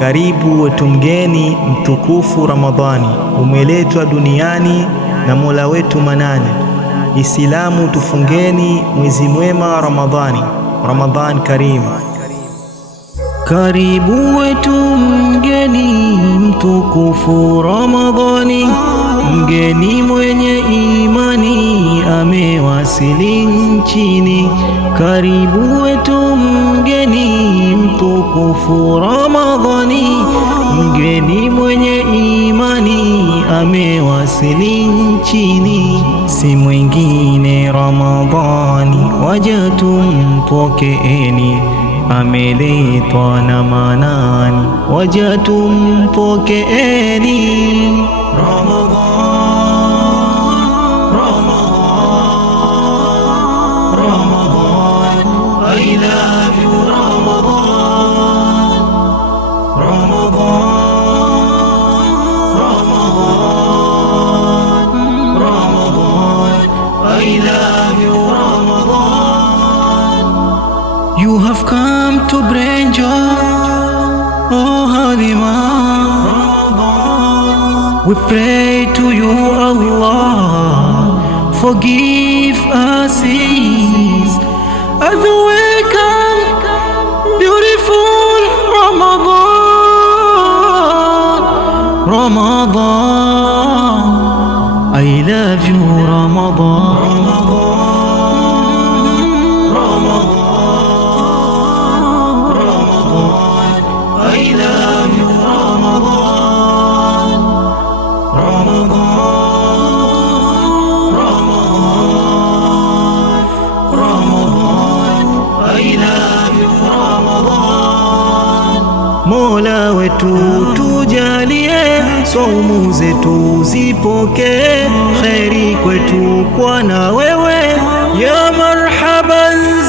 Karibu wetu mgeni mtukufu Ramadhani, umeletwa duniani na Mola wetu Manani. Islamu tufungeni mwezi mwema Ramadhani, Ramadhan Karim. Karibu wetu mgeni mtukufu Ramadhani, mgeni mwenye imani amewasili nchini. Karibu wetu mgeni mtukufu Ramadhani, mgeni mwenye imani amewasili nchini. Si mwingine Ramadhani, waja tumpokeeni, ameletwa na Manani, waja tumpokeeni. Ramadhan, Ramadhan, Ramadhan, I love you Ramadhan, Ramadhan, Ramadhan, Ramadhan, I love you Ramadhan. You have come to bring joy, oh Halima. We pray to you, Allah, forgive our sins as we welcome beautiful Ramadan. Ramadan, I love you Ramadan. Mola wetu tujalie, saumu zetu zipokee, kheri kwetu kwa na wewe, ya marhaban